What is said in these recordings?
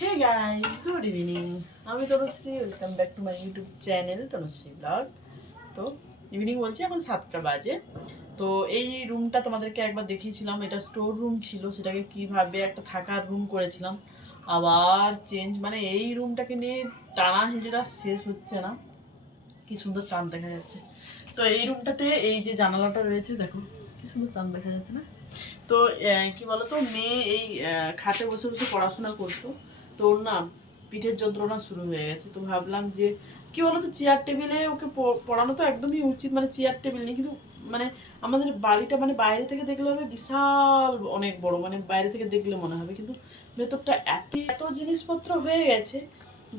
Hey guys good evening আমি Tanushree welcome back to my YouTube channel Tanushree blog তো evening বলছি, এখন সাতটা বাজে। তো এই রুমটা তোমাদেরকে একবার দেখিয়েছিলাম। এটা স্টোর রুম ছিল, সেটাকে কীভাবে একটা থাকার রুম করেছিলাম। আবার চেঞ্জ মানে এই রুমটাকে নিয়ে টানা হিজড়া শেষ হচ্ছে না। কি সুন্দর চাঁদ দেখা যাচ্ছে। তো এই রুমটাতে এই যে জানালাটা রয়েছে, দেখো, কি সুন্দর চাঁদ দেখা যাচ্ছে না? তো কি বলতো, মেয়ে এই খাটে বসে বসে পড়াশোনা করতো। ওর না পিঠের যন্ত্রণা শুরু হয়ে গেছে। তো ভাবলাম যে, কি বলতো চেয়ার টেবিলে ওকে পড়ানো তো একদমই উচিত মানে চেয়ার টেবিল নেই। কিন্তু মানে আমাদের বাড়িটা মানে বাইরে থেকে দেখলে হবে বিশাল অনেক বড় মানে বাইরে থেকে দেখলে মনে হবে। কিন্তু ভেতরটা এত এত জিনিসপত্র হয়ে গেছে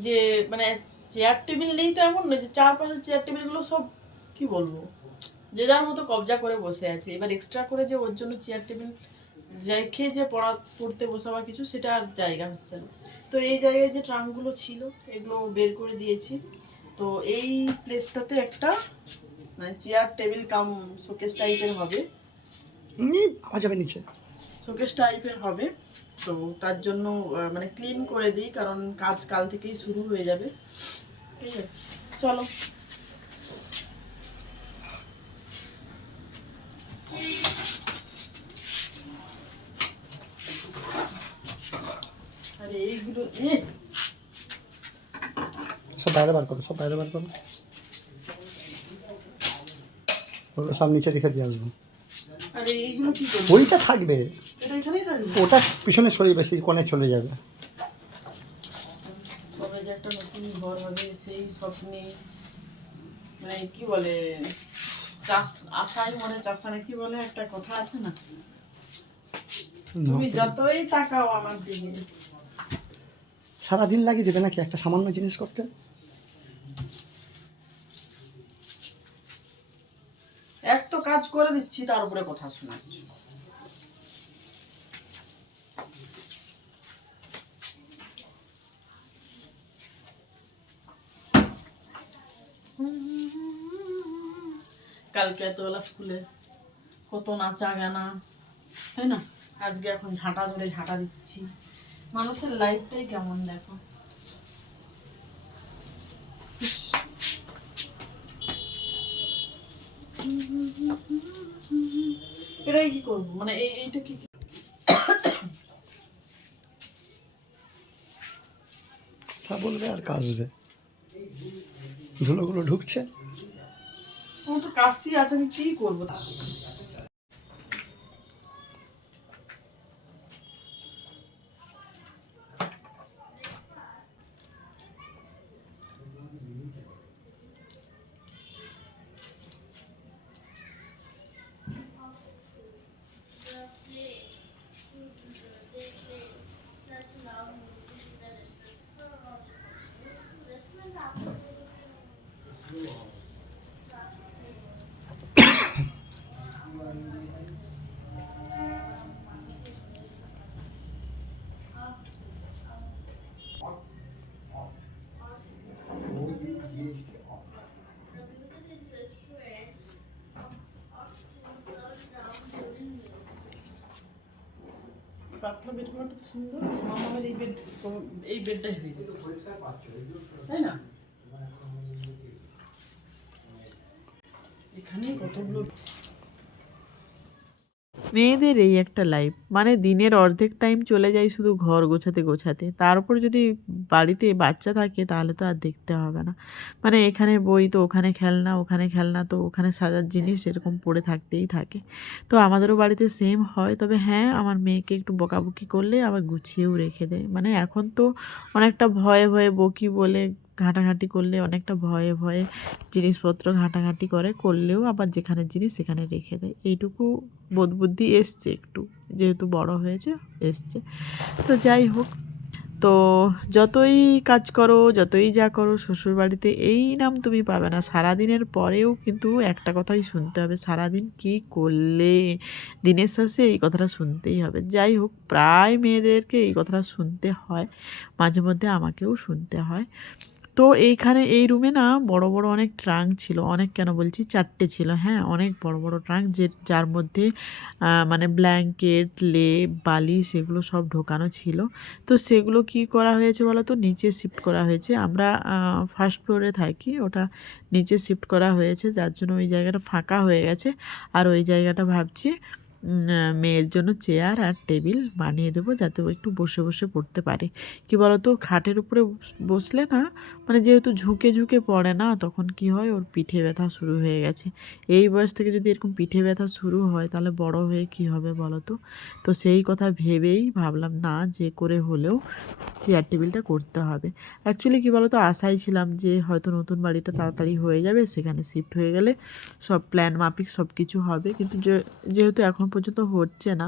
যে মানে চেয়ার টেবিল নেই তো এমন নয় যে চারপাশে চেয়ার টেবিলগুলো সব, কি বলব, যে যার মতো কবজা করে বসে আছে। এবার এক্সট্রা করে যে ওর জন্য চেয়ার টেবিল রেখে যে পড়া পড়তে বসাবা কিছু সেটা আর জায়গা হচ্ছে না। তো এই জায়গায় যে ট্রাঙ্কগুলো ছিল এগুলো বের করে দিয়েছি। তো এই প্লেসটাতে একটা মানে চেয়ার টেবিল কাম শোকেস টাইপের হবে। আওয়াজ যাবে নিচে। শোকেস টাইপের হবে। তো তার জন্য মানে ক্লিন করে দিই কারণ কাজ কাল থেকেই শুরু হয়ে যাবে। ঠিক আছে। চলো। সব বাইরে বার করো সব বাইরে বার করো। ওগুলো সব নিচে রেখে দিয়ে আসব। ওইটা থাকবে। ওটা পিছনে সরিয়ে বেশি কোণে চলে যাবে। তবে যে একটা নতুন ঘর হবে সেই স্বপ্নে মানে কি বলে চাষ আশায় মনে চাষানে কি বলে একটা কথা আছে না? তুমি যতই তাকাও আমার দিকে। সারাদিন লাগিয়ে দেবে নাকি একটা সামান্য জিনিস করতে? এক তো কাজ করে দিচ্ছি, তার উপরে কথা শোনাচ্ছ। কালকে এতবেলা স্কুলে কত নাচা গানা তাই না? আজকে এখন ঝাঁটা ধরে ঝাঁটা দিচ্ছি। মানুষের লাইফটাই কেমন দেখো? এটাই কি করব? মানে এই এইটা কি তা বলবে আর কাজবে ধুলোগুলো ঢুকছে। তো কাশি আছে আমি কি করব? বেড তো সুন্দর এই বেড এই বেডটাই হয়ে যাবে তাই না? এখানে কতগুলো মেয়েদের এই একটা লাইফ মানে দিনের অর্ধেক টাইম চলে যায় শুধু ঘর গোছাতে গোছাতে। তারপর যদি বাড়িতে বাচ্চা থাকে তাহলে তো আর দেখতে হবে না। মানে এখানে বই তো ওখানে খেলনা ওখানে খেলনা তো ওখানে সাজার জিনিস এরকম পড়ে থাকতেই থাকে। তো আমাদেরও বাড়িতে সেম হয়। তবে হ্যাঁ আমার মেয়েকে একটু বকাবকি করলে আবার গুছিয়েও রেখে দেয়। মানে এখন তো অনেকটা ভয়ে ভয়ে বকি বলে ঘাঁটাঘাঁটি করলে অনেকটা ভয়ে ভয়ে জিনিসপত্র ঘাঁটাঘাঁটি করে, করলেও আবার যেখানে জিনিস সেখানে রেখে দেয়। এইটুকু বোধ বুদ্ধি এসছে একটু। যেহেতু বড় হয়েছে, এসছে। তো যাই হোক, তো যতই কাজ করো, যতই যা করো শ্বশুর বাড়িতে এই নাম তুমি পাবে না। সারাদিনের পরেও কিন্তু একটা কথাই শুনতে হবে, সারাদিন কি করলে? দিনের শেষে এই কথাটা শুনতেই হবে। যাই হোক, প্রায় মেয়েদেরকে এই কথাটা শুনতে হয়, মাঝে মধ্যে আমাকেও শুনতে হয়। তো এইখানে এই রুমে না বড় বড় অনেক ট্রাঙ্ক ছিল। অনেক কেন বলছি? চারটে ছিল হ্যাঁ অনেক বড় বড় ট্রাঙ্ক যে, যার মধ্যে মানে ব্ল্যাঙ্কেট লেপ বালিশ সেগুলো সব ঢোকানো ছিল। তো সেগুলো কি করা হয়েছে বলো তো? নিচে শিফট করা হয়েছে। আমরা ফার্স্ট ফ্লোরে থাকি, ওটা নিচে শিফট করা হয়েছে, যার জন্য ওই জায়গাটা ফাঁকা হয়ে গেছে। আর ওই জায়গাটা ভাবছি মেয়ের জন্য চেয়ার আর টেবিল বানিয়ে দেবো যাতে ও একটু বসে বসে পড়তে পারে। কি বলতো, খাটের উপরে বসলে না মানে যেহেতু ঝুঁকে ঝুঁকে পড়ে না, তখন কি হয়, ওর পিঠে ব্যথা শুরু হয়ে গেছে। এই বয়স থেকে যদি এরকম পিঠে ব্যথা শুরু হয়, তাহলে বড় হয়ে কি হবে বলো তো সেই কথা ভেবেই ভাবলাম, না, যে করে হলেও চেয়ার টেবিলটা করতে হবে। অ্যাকচুয়ালি কী বলতো, আশাই ছিলাম যে হয়তো নতুন বাড়িটা তাড়াতাড়ি হয়ে যাবে, সেখানে শিফট হয়ে গেলে সব প্ল্যান, মাফিক সব কিছু হবে। কিন্তু যেহেতু এখন পর্যন্ত হচ্ছে না।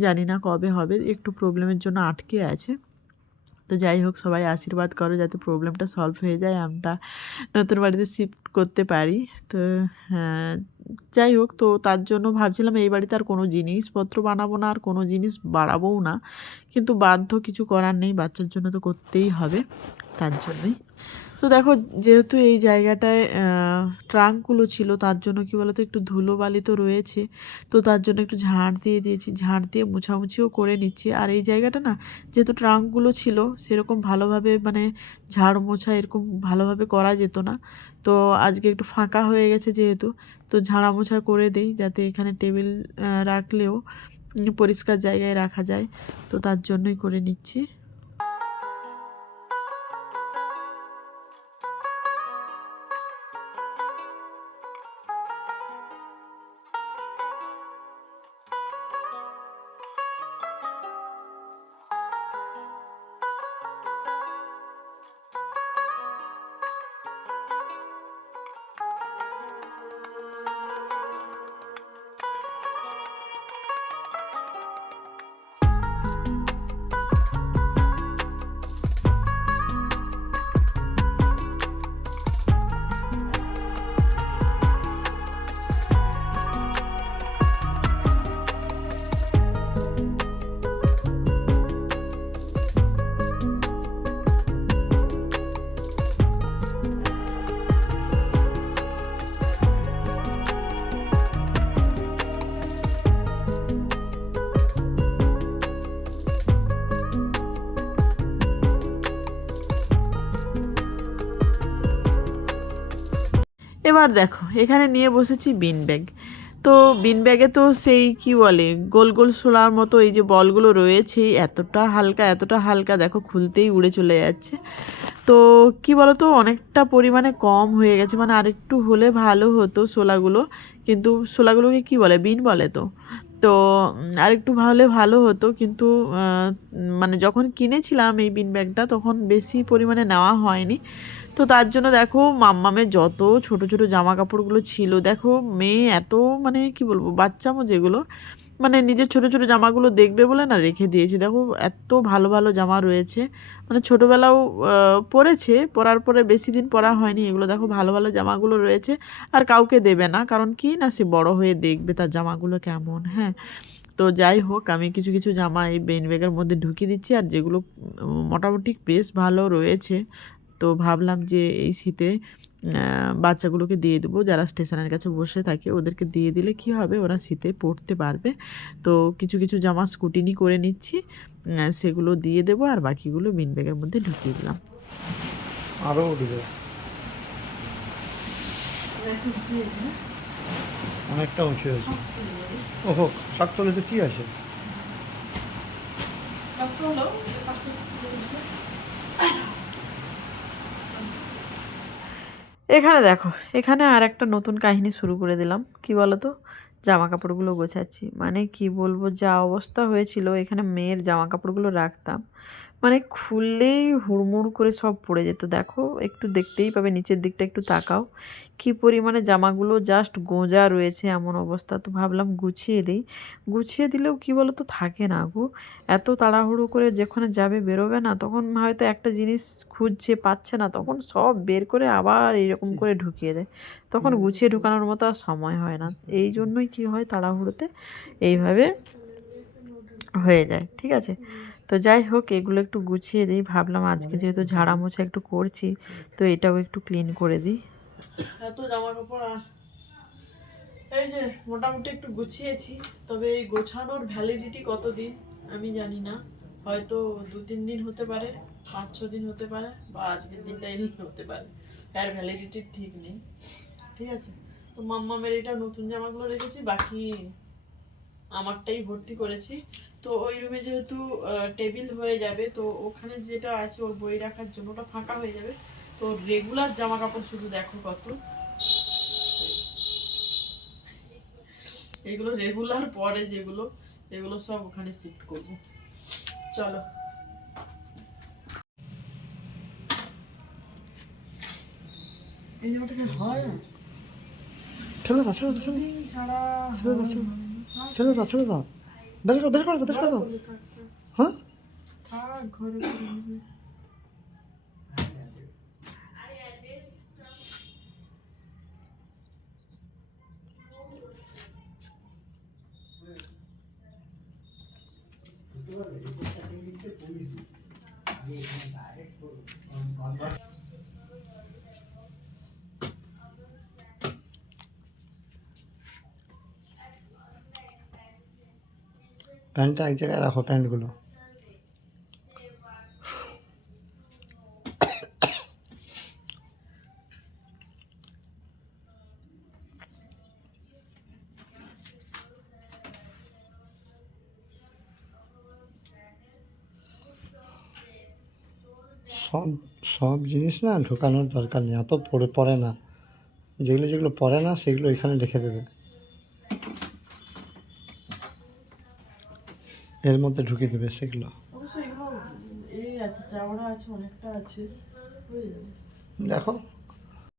জানি না কবে হবে একটু প্রবলেমের জন্য আটকে আছে। তো যাই হোক সবাই আশীর্বাদ করো যাতে প্রবলেমটা সলভ হয়ে যায়। আমরা নতুন বাড়িতে শিফট করতে পারি। তো হ্যাঁ, যাই হোক তো তার জন্য ভাবছিলাম এই বাড়িতে আর কোনো জিনিসপত্র বানাবো না, আর কোনো জিনিস বাড়াবোও না। কিন্তু বাধ্য কিছু করার নেই, বাচ্চার জন্য তো করতেই হবে, তার জন্যই। তো দেখো, যেহেতু এই জায়গাটায় ট্রাঙ্কগুলো ছিল, তার জন্য কি বলতো, একটু ধুলোবালি তো রয়েছে। তো তার জন্য একটু ঝাড় দিয়ে দিয়েছি, ঝাড় দিয়ে মুছামুছিও করে নিচ্ছি। আর এই জায়গাটা না, যেহেতু ট্রাঙ্কগুলো ছিল, সেরকম ভালোভাবে মানে ঝাড় মোছা এরকম ভালোভাবে করা যেত না। তো আজকে একটু ফাঁকা হয়ে গেছে যেহেতু তো ঝাড়া মোছা করে দেই যাতে এখানে টেবিল রাখলেও পরিষ্কার জায়গায় রাখা যায়। তো তার জন্যই করে নিচ্ছি। এবার দেখো, এখানে নিয়ে বসেছি বিন ব্যাগ তো বিন ব্যাগে তো সেই কি বলে, গোল গোল শোলার মতো এই যে বলগুলো রয়েছে, এতটা হালকা এতটা হালকা দেখো খুলতেই উড়ে চলে যাচ্ছে। তো কি বলতো, অনেকটা পরিমাণে কম হয়ে গেছে মানে আরেকটু হলে ভালো হতো শোলাগুলো, কিন্তু শোলাগুলোকে কি বলে বিন বলে তো। তো আরেকটু হলে ভালো হতো, কিন্তু মানে যখন কিনেছিলাম এই বিন ব্যাগটা তখন বেশি পরিমাণে নেওয়া হয়নি। তো তার জন্য দেখো মাম্মামের যত ছোট ছোট জামা কাপড়গুলো ছিল, দেখো মেয়ে এত মানে কি বলব বাচ্চামো যেগুলো মানে নিজের ছোট ছোট জামাগুলো দেখবে বলে না রেখে দিয়েছি। দেখো এত ভালো ভালো জামা রয়েছে। মানে ছোটোবেলাও পরেছে, পরার পরে বেশি দিন পরা হয়নি। এগুলো দেখো ভালো ভালো জামাগুলো রয়েছে। আর কাউকে দেবে না, কারণ কি না সে বড় হয়ে দেখবে তার জামাগুলো কেমন হ্যাঁ। তো যাই হোক, আমি কিছু কিছু জামা এই বেন ব্যাগের মধ্যে ঢুকিয়ে দিচ্ছি। আর যেগুলো মোটামুটি বেশ ভালো রয়েছে। তো ভাবলাম যে এই শীতে বাচ্চাগুলোকে দিয়ে দেবো। যারা স্টেশনের কাছে বসে থাকে ওদেরকে দিয়ে দিলে কি হবে? ওরা শীতে পড়তে পারবে। তো কিছু কিছু জামা স্কুটিনি করে নিচ্ছি সেগুলো দিয়ে দেবো আর বাকিগুলো বিন ব্যাগের মধ্যে ঢুকিয়ে দিলাম। আরও অনেকটা উঁচু হয়েছে। ও হোক শাক তোলে তো কী আছে এখানে দেখো, এখানে আর একটা নতুন কাহিনী শুরু করে দিলাম। কি বলো তো জামা কাপড়গুলো গোছাচ্ছি। মানে কি বলব, যা অবস্থা হয়েছিল, এখানে মেয়ের জামা কাপড়গুলো রাখতাম। মানে খুললেই হুড়মুড় করে সব পড়ে যেত। দেখো একটু দেখতেই পাবে নিচের দিকটা একটু তাকাও। কি পরিমাণে জামাগুলো জাস্ট গোঁজা রয়েছে এমন অবস্থা। তো ভাবলাম গুছিয়ে দিই। গুছিয়ে দিলেও কি বলো তো থাকে না গো। এত তাড়াহুড়ো করে যেখানে যাবে বেরোবে না তখন হয়তো একটা জিনিস খুঁজছে পাচ্ছে না তখন সব বের করে আবার এইরকম করে ঢুকিয়ে দেয়। তখন গুছিয়ে ঢুকানোর মতো আর সময় হয় না। এই জন্যই কি হয় তাড়াহুড়োতে এইভাবে হয়ে যায় ঠিক আছে? তো যাই হোক, এগুলো একটু গুছিয়ে দিই। ভাবলাম আজকে যেহেতু ঝাড়া মোছা একটু করছি, তো এটাও একটু ক্লিন করে দিই। এত জামা কাপড় আর এই যে মোটামুটি একটু গুছিয়েছি, তবে এই গোছানোর ভ্যালিডিটি কতদিন আমি জানি না। হয়তো দু, তিন দিন হতে পারে, পাঁচ, ছ দিন হতে পারে, বা আজকের দিনটাই হতে পারে। এর ভ্যালিডিটি ঠিক নেই। ঠিক আছে? তো মাম্মামের এটা নতুন জামাগুলো রেখেছি, বাকি আমারটাই ভর্তি করেছি। তো ওই রুমে যেহেতু টেবিল হয়ে যাবে তো ওখানে যেটা আছে ওর বই রাখার জন্য ওটা ফাঁকা হয়ে যাবে। তো রেগুলার জামা কাপড় শুধু দেখো কত। এগুলো রেগুলার পরে যেগুলো এগুলো সব ওখানে শিফট করব। চলো। এই জামাটা কি হয় ফেলে দাও ফেলে দাও ছাড়া দাও। ফেলে দাও। বের করো বের করে দাও বের করে। দাও থাক, হ্যাঁ প্যান্টটা এক জায়গায় রাখো, প্যান্টগুলো। সব সব জিনিস না ঢোকানোর দরকার নেই, এত পড়ে পড়ে না। যেগুলো যেগুলো পড়ে না, সেগুলো এখানে রেখে দেবে। এর মধ্যে ঢুকে দেবে সেগুলো। অবশ্যই এগুলো এই আছে চাওড়া আছে অনেকটা আছে দেখো।